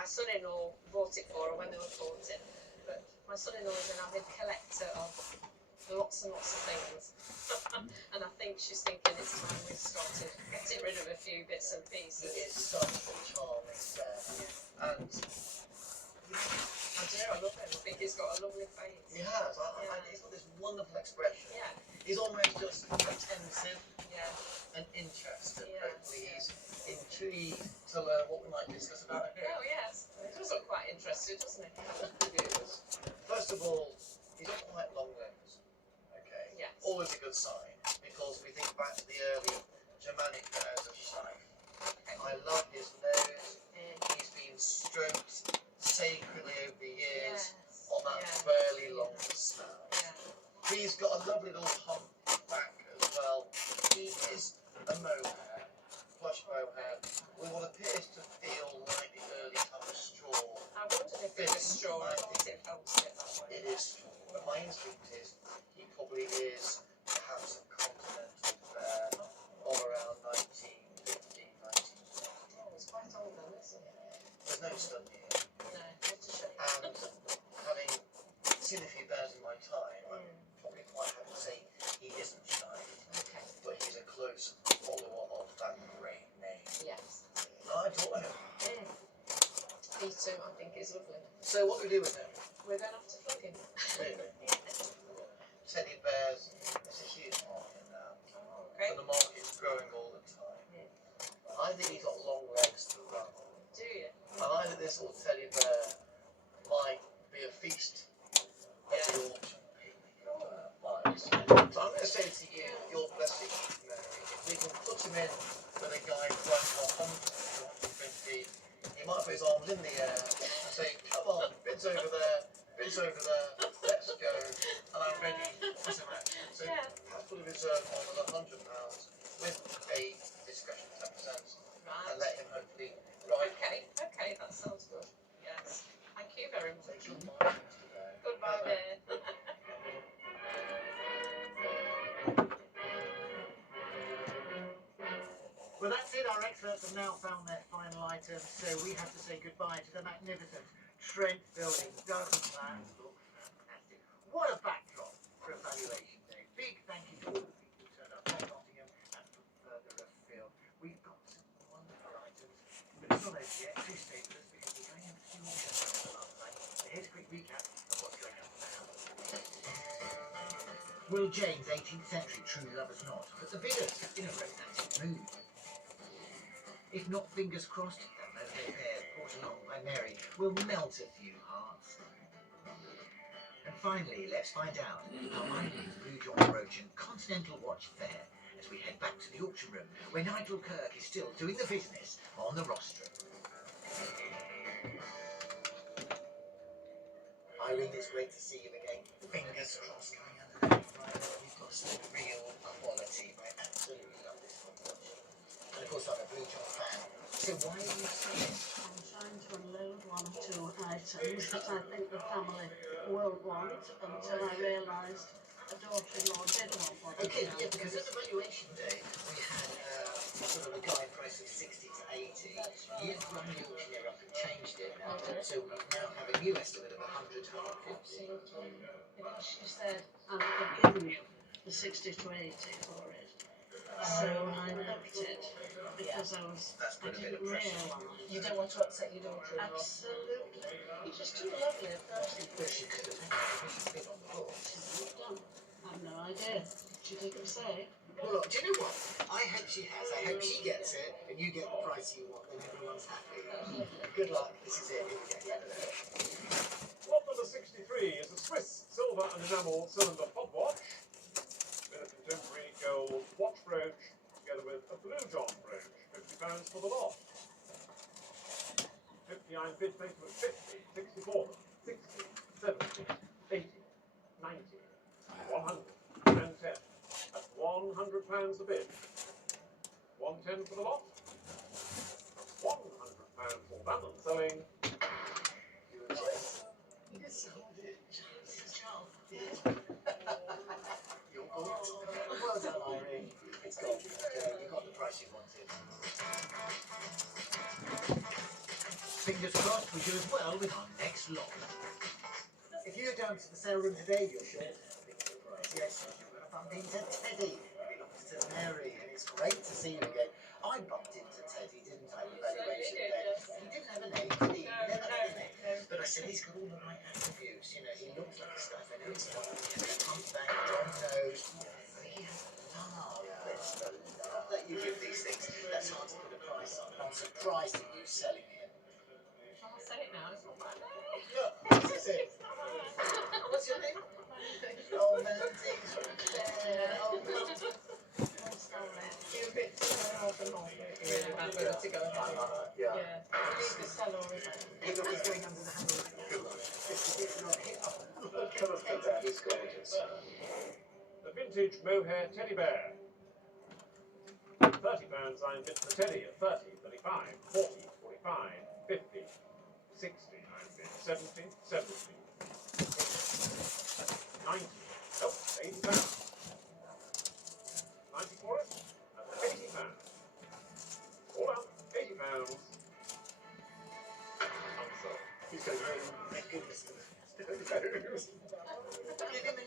my son-in-law bought it for her when they were 40. But my son-in-law is an avid collector of lots and lots of things. And I think she's thinking it's time we've started getting rid of a few bits and pieces. It's such a charming set. Yeah. And I do, I love him. I think he's got a lovely face. he has. He's got this wonderful expression. Yeah. He's almost just attentive Yeah. and interested. Yeah. Hopefully he's intrigued to learn what we might discuss about him. Oh, yes. He does look quite interested, doesn't he? He is. First of all, he's got quite long nose. Okay. Yes. Always a good sign, because we think back to the early Germanic nose of Scheich. Okay. I love his nose. He's been stroked sacredly over the years on that fairly long snout. Yeah. He's got a lovely little hump back as well. He is a mohair, plush mohair, with what appears to feel like the early kind of straw. I wondered if it was straw. I thought it helps it that way. It is straw, but my instinct is he probably is perhaps a continental bear of around 1915, 1920. Oh, he's quite old then, isn't he? There's no stud here. No, what a shame. And having seen a few bears in my time, I'm probably quite happy to say he isn't shy, Okay. but he's a close follower of that great name. Yes. I adore him. Me too, I think he's lovely. So what do we do with him? We're going to have to flog him. Really? Yes. Teddy bears, it's a huge market now, Oh, great. and the market's growing all the time. Yeah. I think he's got long legs to run on. Do you? And I think this little teddy bear might be a feast at the auction buys. So I'm going to say to you, your blessing, Mary, if we can put him in with a guy priced 100, 150, he might put his arms in the air and say, come on, bids over there, let's go, and I'm ready for some action. So perhaps put a reserve on with £100 with a discretion 10%, and let him hopefully ride. Okay, that sounds good. Yes. Thank you very much. Say goodbye today. Goodbye, dear. Well, that's it. Our experts have now found their final items, so we have to say goodbye to the magnificent Trent building. Doesn't that look fantastic? What a backdrop for Evaluation Day. Big thank you to all the people who turned up from Nottingham and from further afield. We've got some wonderful items, but it's not over yet. Do stay with us because we're going over to see more shows last night. So here's a quick recap of what's going on now. Will James, 18th century, true lovers not, but the bidders in a romantic mood. If not, fingers crossed, that lovely pair brought along by Mary will melt a few hearts. And finally, let's find out how Ireland's Blue John brooch and Continental watch fare as we head back to the auction room where Nigel Kirk is still doing the business on the rostrum. Irene, it's great to see you again. Fingers crossed going under the right. You've got some real quality. I absolutely love this one. And of course I'm a Blue John fan. So why are you saying? I'm trying to unload one or two items that I think the family won't want until I realised a daughter-in-law did want one. Okay, yeah, because at the valuation day we had sort of a guide price of 60 to 80. You've run the auctioneer up and changed it now, so we now have a new estimate of 100 to 150. Because she said, I'm giving you the 60 to 80 for it. So I upped it because I didn't realise. You don't want to upset your daughter. Absolutely. You're just too lovely a person. Well, she could have had a bit on the books. Done. I've no idea. She didn't say. Well, look, do you know what? I hope she has. I hope she gets it and you get the price you want and everyone's happy. Good luck. This is it. Here we go. Lot number 63 is a Swiss silver and enamel cylinder pod watch with a contemporary gold watch brooch together with a Blue John brooch, £50 for the lot. 59 bids make them at 50, 64, 60, 70, 80, 90, 100, and 10. That's £100 a bid. 110 for the lot. £100 for balance selling. You're good. Well done, Irene. It's gone. You got the price you wanted. Fingers fingers crossed we do as well with our next lot. If you go down to the sale room today, you're sure to have a big surprise. Yes, you're going to bump into Teddy. He belongs to Mary, and it's great to see you again. I bumped into Teddy, didn't I, on valuation day? He didn't have a name, did he? He never had a name. But I said he's got all the right attributes. You know, he looks like stuff. I know he's got humpback, long nose. But he has love. It's the love that you give these things. That's hard to put a price on. I'm surprised at you selling him. Shall I say it now? It's not my name. Yeah, this is it. What's your name? Oh, Mandy. Oh, You're a bit too off and on. Really bad for to go ahead. yeah. Leave the cellar, isn't it? He's always going under the handle. This is it, not hit. Come and fit that, it's gorgeous. The vintage mohair teddy bear. £30 I'm bid for teddy at 30, 35, 40, 45, 50, 60 I'm bid, 70, 70, 90, oh, £80. 90 for it, that's £80. All out, £80. Unsold. He's going home. Thank goodness. Give him a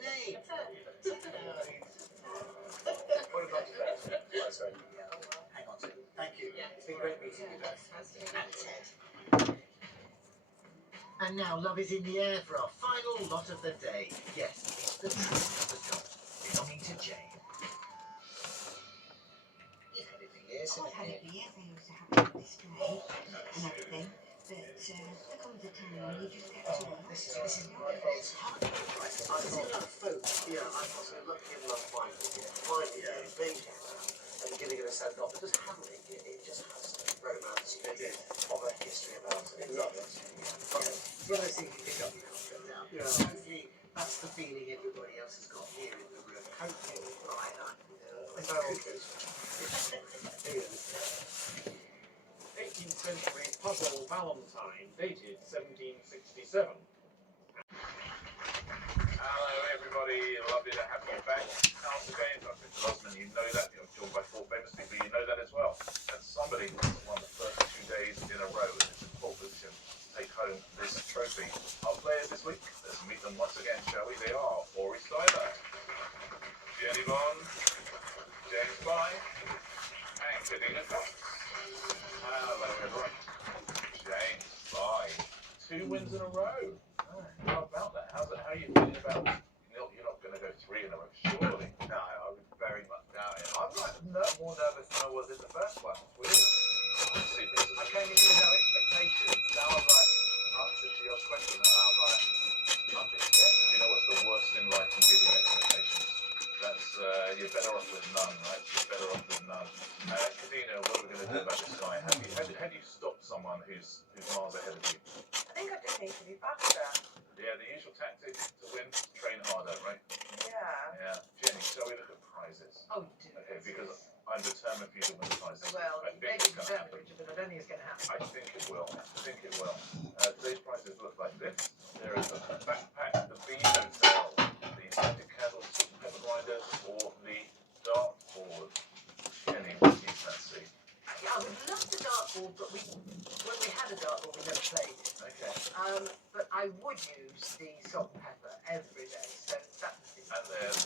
name. What about you, Beth? Oh, sorry. Hang on to it. Thank you. Yeah. It's been great meeting you, Beth. That's And Ted. And now love is in the air for our final lot of the day. Yes, it's the truth of the job, belonging to Jane. You've had it for years, I've haven't had you? it for years. I used to have it this way and everything. But there comes a time when you just get to it. This is my fault. It's hard to put a price on. It's in our folk. Yeah, I was lucky in love finding it, being and giving it a send off. It doesn't have it just has romance of a history about it. Love it. It's one of those things you pick up, you can't put down. Yeah. Hopefully, that's the feeling everybody else has got here in the room. Hopefully, right, it's very good. 18th century puzzle Valentine, dated 1767. Hello everybody, lovely to have you back. How's the game? I've been to Osman, you know that. You're joined by four famous people, you know that as well. And somebody won the first 2 days in a row and is in pole position to take home this trophy. Our players this week, let's meet them once again, shall we? They are Ori Slider, Jenny Bond, James By, and Kadina Cox. Hello everyone. James By, 2 wins in a row. How about that? How are you feeling about it? You're not going to go 3 in a row, surely? No, I would very much doubt it. I'm more nervous than I was in the first one. It's weird. I came in with no expectations. Now I'm like, answer to your question, and I'm like, I'm just scared now. You know what's the worst in life can give you expectations? That's, you're better off with none, right? You're better off with none. Kadina, what are we going to do about this guy? How do you stop someone who's miles ahead of you? I think I just need to be faster. Yeah, the usual tactic to win, train harder, right? Yeah. Yeah. Jenny, shall we look at prizes? Oh, do Okay, because I'm determined for you to win the prizes. Well, I think maybe it's going to happen. Richard, but I don't think it's going to happen. I think it will. I think it will. Today's prizes look like this. There is a backpack, the Bean Hotel, the scented candles, pepper grinders, or the dartboard. Jenny, what do you fancy? I would love the dartboard, but when we had a dartboard, we never played it. Okay. But I would use the salt and pepper every day, so that would be. And there's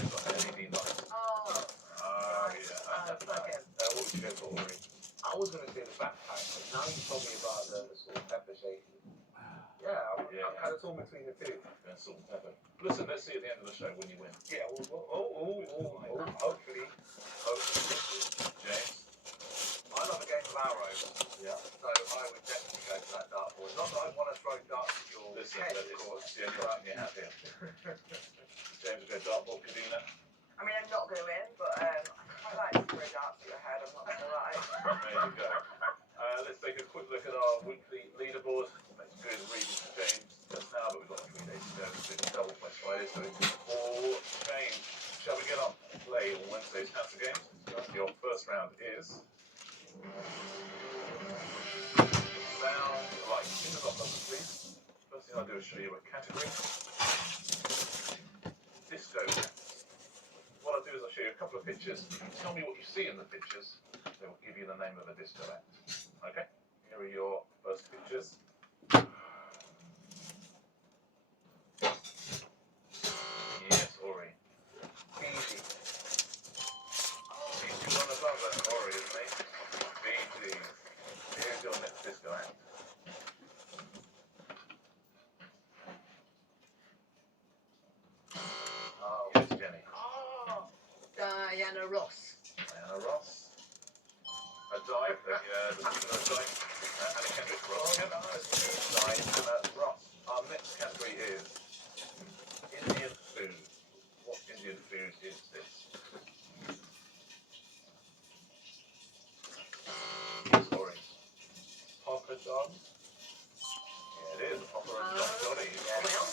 we've got LED lights. Oh, Oh, yeah. okay. What would you go for, Ori? I was going to do the backpack, but now you told me about the sort of pepper shaking. Yeah, I'm kind of torn between the two. And salt and pepper. Listen, let's see at the end of the show when you win. Yeah, hopefully. James? I love a game of arrows, Yeah. so I would definitely go for that dartboard. Not that I want to throw darts at your Listen, head, that of is course. the only right you have here. James will go dartboard, Kadina. I mean, I'm not going to win, but I quite like to throw darts at your head, I'm not going to lie. There you go. Let's take a quick look at our weekly leaderboard. Let's do the reading for James just now, but we've got 3 days to go. So we can double by Friday. So for James, shall we get on and play on Wednesday's Cancer Games? Your first round is sound like in the not numbers, please. First thing I'll do is show you a category. Disco cats. What I'll do is I'll show you a couple of pictures. Tell me what you see in the pictures. They will give you the name of a disco act. Okay? Here are your first first pictures. Yes, Ori. Easy. He's the one above that, Ori, isn't he? BG. Here's your next disco act. Oh. Yes, Jenny. Oh, Diana Ross. Diana Ross. A dive, a dive, Anna Kendrick Ross. Diana Ross. Our next category is Indian food. What Indian food is this? Sorry. Papa John's? Yeah, it is. Papa and John Johnny's. Well done.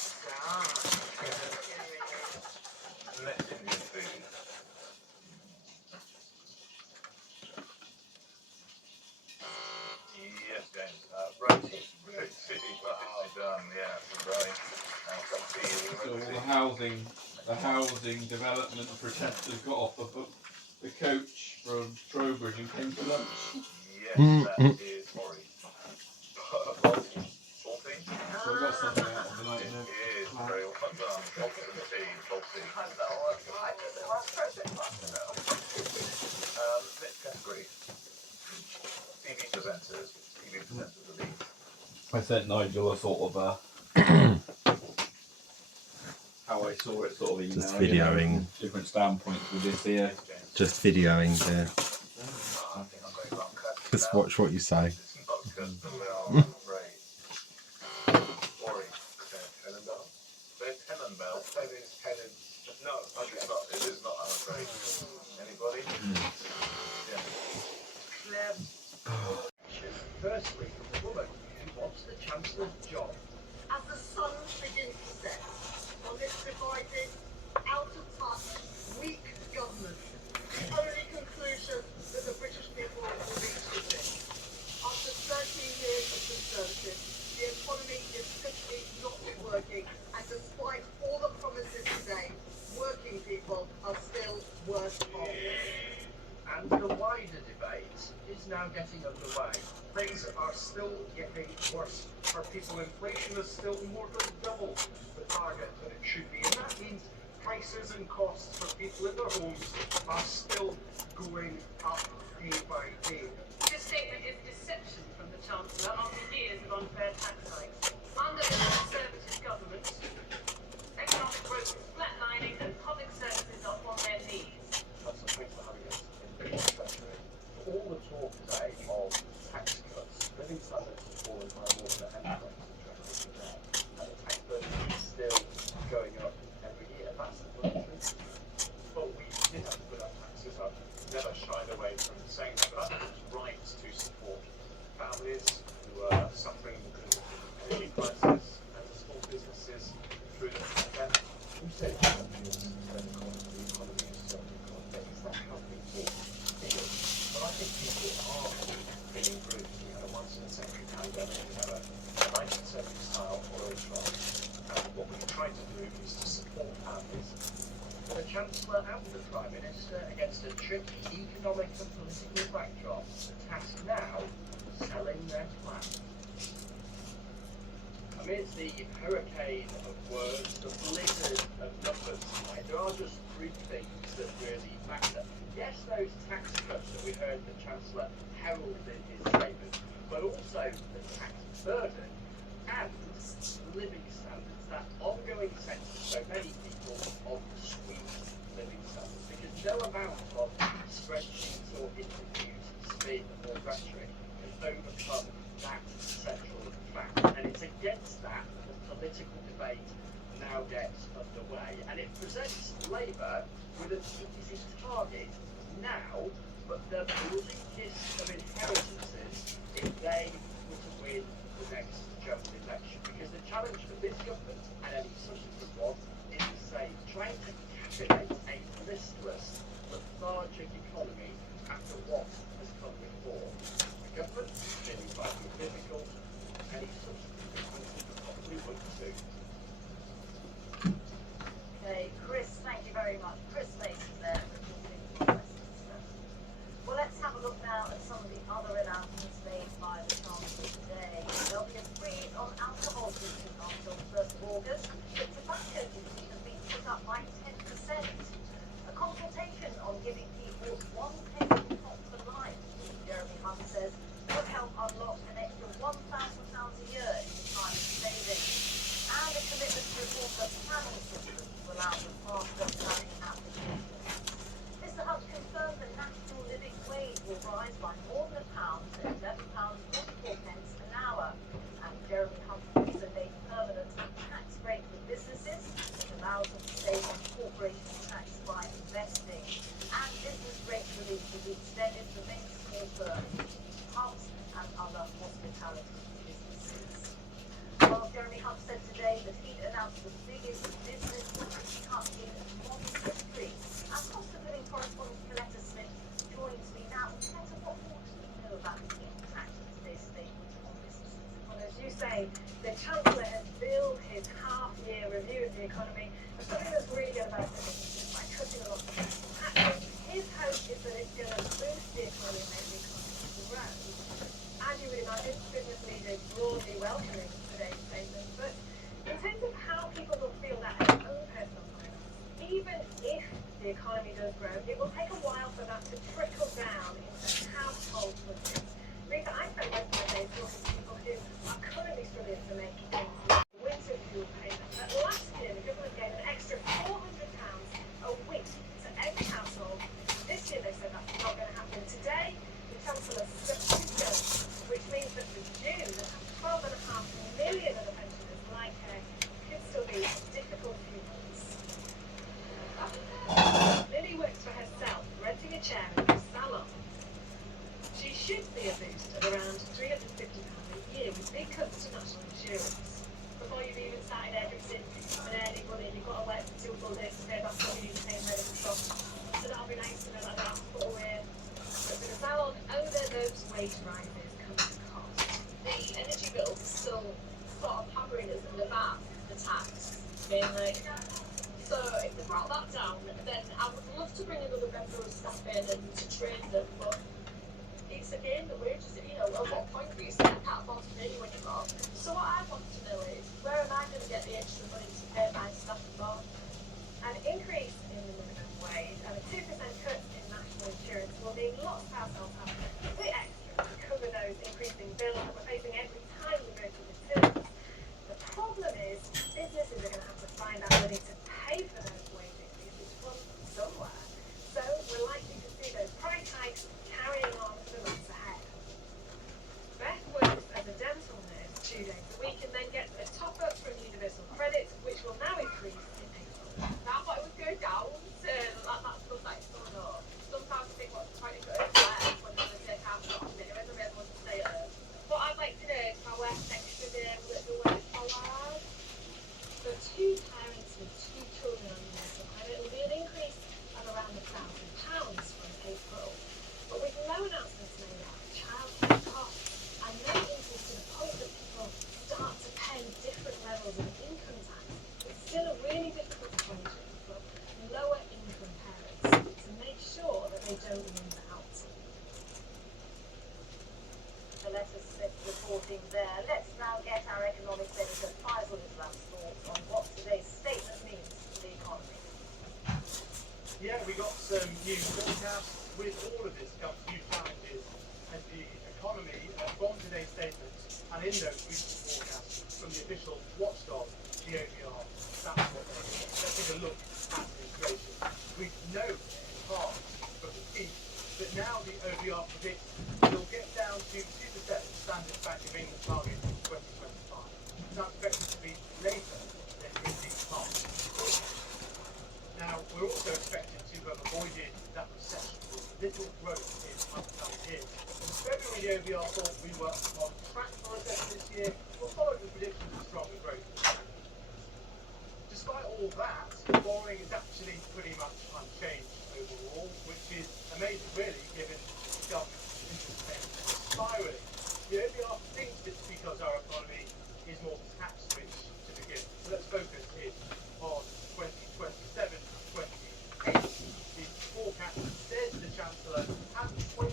Next Indian food. Yes, James. Roti. Nicely done. Yeah, right. So all the housing development protesters got off the coach from Trowbridge and came to lunch. Yes, that is Ori. Roti. Salty? So we got something out of the night. It is very well done. Bolton tea. Bolton. Next category. TV presenters. TV presenters are these. I sent Nigel a sort of how I saw it sort of email. Just videoing. Different standpoints with this here. Just videoing there. I think I'm very wrong. Just watch what you say. It's not because I'm afraid. Ori. Tenenbaum. Tenenbaum. No, it's not. It is not, I'm afraid. Anybody? Yeah. Firstly, from the woman who wants the Chancellor's job. As the sun begins to set on this divided, out of touch, weak government, the only conclusion that the British people will reach is this. After 13 years of Conservative, the economy is simply not working, and despite all the promises today, working people are still worse off. And the wider debate is now getting underway. Things are still getting worse for people. Inflation is still more than double the target that it should be. And that means prices and costs for people in their homes are still going up day by day. This statement is deception from the Chancellor after years of unfair tax hikes. Under the Conservative government, economic growth is flatlining and public services are on their knees. That's a place for having us in the country. All the talk today of tax cuts, living standards have fallen by more than anything since and the tax burden is still going up every year. That's the truth. But we did have to put our taxes up. Never shied away from saying that. But I think it's right to support families who are suffering because of energy prices and small businesses through the pandemic. Who said the economy is still the economy? Is that how we talk? It is. But I think people are getting through. We had a once-in-a-century pandemic. We had a 1970s style oil shock. And what we're trying to do is to support families. For the Chancellor and the Prime Minister, against a tricky economic and political backdrop, the task now, selling their plan. Amidst the hurricane of words, the blizzard of numbers, there are just three things that really matter. Yes, those tax cuts that we heard the Chancellor herald in his statement, but also the tax burden and living standards, that ongoing sense of so many people of squeezed living standards, because no amount of spreadsheets or interviews, spin or rhetoric can overcome that central fact. And it's against that the political debate now gets underway, and it presents Labour with an easy target now, but the bleakest of inheritances if they were to win the next general election. Because the challenge for this government and any subsequent one is the same, trying to captivate a listless, lethargic economy after what has come before. The government clearly finding it difficult, any subsequent government probably would too. Okay, Chris, thank you very much. Chris Mason there, reporting from Westminster. Well, let's have a look now at some of the other announcements made by the Chancellor today. say the Chancellor has billed his half-year review of the economy as something that's really going to benefit businesses by cutting a lot of taxes. His hope is that it's going to boost the economy and make the economy grow. As you would imagine, business leaders broadly welcoming today's statement, but in terms of how people will feel that in their own personal finance, even if the economy does grow, it will take a while for that to trickle down into household budgets. Rita, I spent most of my days talking to people who are currently struggling to make ends meet. Winter fuel payments. But last year, the government gave an extra £400 a week to every household. This year, they said that's not going to happen. Today, the Chancellor stuck to his guns, which means that for June, 12.5 million of the pensioners like her could still be a difficult few months. Lily works for herself, renting a chair in a salon. She should see a boost of around £350 a year with big cuts to national insurance. Before you've even started everything and earning money, you've got to wait for 2 full days to pay back what you need to pay in medical costs. So that'll be nice to know that I don't have to put away. But for the salon owner, those wage rises come at a cost. The energy bills are still sort of hammering us in the back, the tax, being like, so if they brought that down, then I would love to bring another member of staff in and to train them, but it's again the wages, you know, at what point do you say I can't afford to pay you anymore? So what I want to know is, where am I going to get the extra money to pay my staff more? An increase in the minimum wage and a 2% cut in national insurance will mean lots of households have a bit extra to cover those increasing bills that we're facing every time we go to the tills. The problem is, businesses are going to have to find that money to pay for those wage increases from somewhere. So we're likely to see those price hikes carrying on for months ahead. Beth works as a dental nurse 2 days a week and then gets a top-up from Universal Credit, which will now increase in April. Now I thought it would go down to that's good, like, so no. Sometimes I think what's the point of going there when they're going to take out sort of minimum and everyone to stay at home. But I'd like to know if I work an extra day, will it be worth for lad? For 2 parents with 2 children on Universal Credit, it will be an increase of around £1,000 from April. But with no announcements made about childcare costs and no increase to the point that people start to pay different levels of income tax, it's still a really difficult equation for lower income parents to make sure that they don't lose out. The letters Smith reporting there. Let's now get our economics editor Faisal Islam's thoughts on what today's statement means for the economy. Yeah, we got some new forecasts. With all of this comes new challenges and the economy from today's statement and in those recent forecasts from the official watchdog, the OBR. That's what they're doing. Let's take a look at inflation. We know in part from the peak that now the OBR predicts we'll get down to 2% standard Bank of England target in 2025. That's expected to be later than in the past. Now, we're also expected to have avoided that recession with little growth in upcoming years. In February, the OBR thought we were on track for a recession this year. We'll follow the predictions of stronger growth. Despite all that, borrowing is actually pretty much unchanged overall, which is amazing really, given the government's interest payments spiralling. The OBR thinks it's because our economy is more tax-rich to begin. So let's focus here on 2027 to 28. The forecast says the Chancellor has £27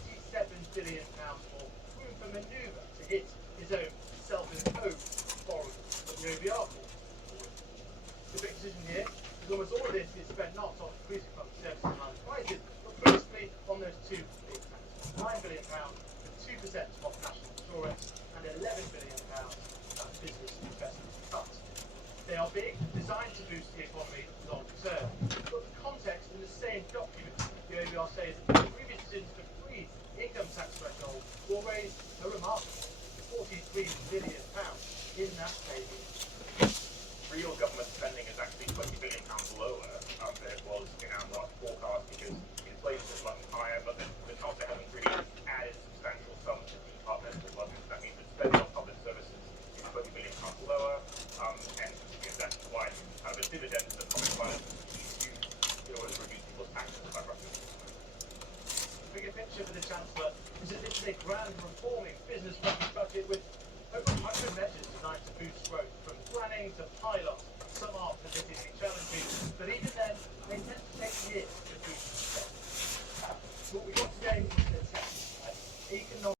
billion more room for manoeuvre to hit his own self-imposed borrowing, but the OBR thought. The big decision here is almost all of this is spent not on increasing public services and higher prices, but mostly on those 2 big taxes. £9 billion for 2% off national insurance and £11 billion business investment cuts. They are big, designed to boost the economy long term. But the context in the same document, the OBR says that the previous decisions to freeze income tax threshold will raise a remarkable £43 billion in that saving. Real government spending is actually £20 billion lower than it was in our last forecast because inflation is much higher, but the Chancellor hasn't really added substantial sums to departmental budgets. That means that spending on public services is £20 billion lower, and that's why kind of a dividend to the public finances is used in order to reduce people's taxes by roughly 6%. The bigger picture for the Chancellor is that this is a grand reforming business-friendly budget with over 100 measures designed beginning to pile on. Some are politically challenging, but even then, they tend to take years to prove themselves. What we got today is the test. Economic